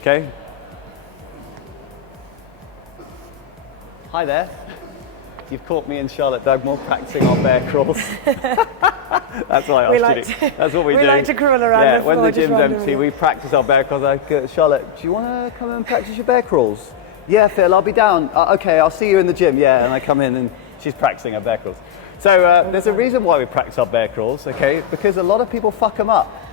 Okay. Hi there. You've caught me and Charlotte Dugmore practicing our bear crawls. That's why I asked you. That's what we do. We like to crawl around the floor. When the gym's empty, we practice our bear crawls. Charlotte, do you want to come and practice your bear crawls? Yeah, Phil, I'll be down. Okay, I'll see you in the gym. Yeah, and I come in and she's practicing her bear crawls. So there's a reason why we practice our bear crawls, okay? Because a lot of people fuck them up.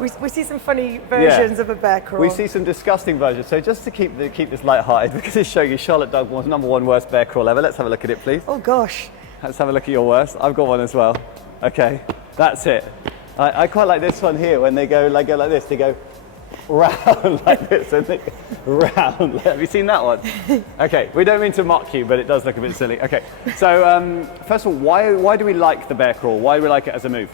We see some funny versions of a bear crawl. We see some disgusting versions. So just to keep this light-hearted, because it's showing you Charlotte Dugmore's #1 worst bear crawl ever. Let's have a look at it, please. Oh gosh. Let's have a look at your worst. I've got one as well. Okay, that's it. I quite like this one here when they go like this. They go round like this, and they round. Have you seen that one? Okay, we don't mean to mock you, but it does look a bit silly. Okay, so first of all, why do we like the bear crawl? Why do we like it as a move?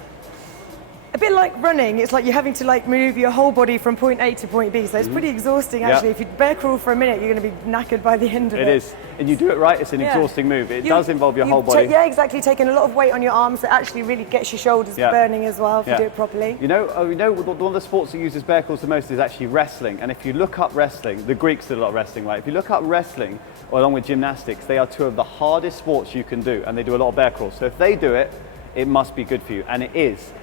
A bit like running, it's like you're having to like move your whole body from point A to point B, so it's pretty exhausting actually. If you bear crawl for a minute, you're going to be knackered by the end of it. It is, and you do it right, it's an exhausting move. It does involve your whole body. Yeah, exactly, taking a lot of weight on your arms, so it actually really gets your shoulders burning as well if you do it properly. You know, one of the sports that uses bear crawls the most is actually wrestling, and if you look up wrestling, the Greeks did a lot of wrestling, right? If you look up wrestling, along with gymnastics, they are two of the hardest sports you can do, and they do a lot of bear crawls. So if they do it, it must be good for you, and it is.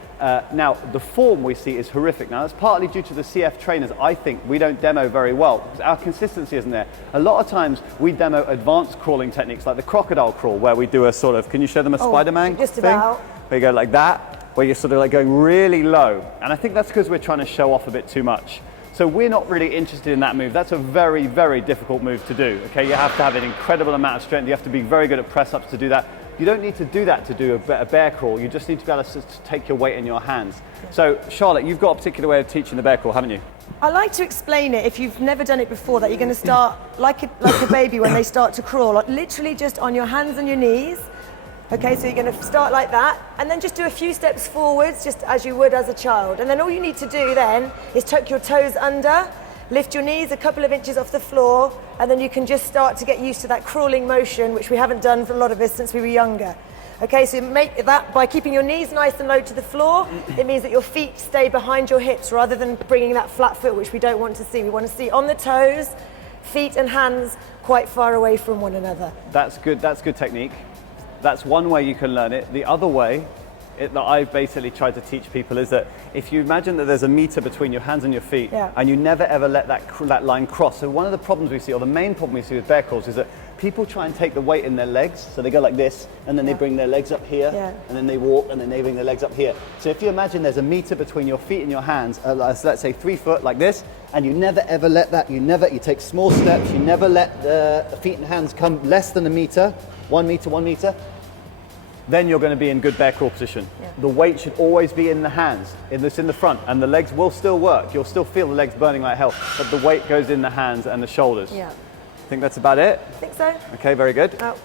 Now, the form we see is horrific. Now, that's partly due to the CF trainers. I think we don't demo very well because our consistency isn't there. A lot of times we demo advanced crawling techniques like the crocodile crawl, where we do a sort of, can you show them a Spider-Man just thing? about. Where you go like that, where you're sort of like going really low. And I think that's because we're trying to show off a bit too much. So we're not really interested in that move. That's a very, very difficult move to do. Okay, you have to have an incredible amount of strength. You have to be very good at press-ups to do that. You don't need to do that to do a bear crawl. You just need to be able to take your weight in your hands. So, Charlotte, you've got a particular way of teaching the bear crawl, haven't you? I like to explain it, if you've never done it before, that you're going to start like a baby when they start to crawl, literally just on your hands and your knees. Okay, so you're going to start like that, and then just do a few steps forwards, just as you would as a child. And then all you need to do then is tuck your toes under, lift your knees a couple of inches off the floor, and then you can just start to get used to that crawling motion, which we haven't done for a lot of us since we were younger. Okay, so make that by keeping your knees nice and low to the floor. It means that your feet stay behind your hips rather than bringing that flat foot, which we don't want to see. We want to see on the toes, feet and hands quite far away from one another. That's good technique. That's one way you can learn it. The other way that I've basically tried to teach people is that if you imagine that there's a meter between your hands and your feet, and you never ever let that line cross. So one of the problems we see, or the main problem we see with bear crawls, is that people try and take the weight in their legs. So they go like this, and then they bring their legs up here, and then they walk, and then they bring their legs up here. So if you imagine there's a meter between your feet and your hands, let's say 3 foot like this, and you never ever let that, you take small steps, you never let the feet and hands come less than a meter, 1 meter, 1 meter, then you're going to be in good bear crawl position. The weight should always be in the hands, in the front, and the legs will still work. You'll still feel the legs burning like hell, but the weight goes in the hands and the shoulders. Yeah. Think that's about it? I think so. Okay, very good. Out.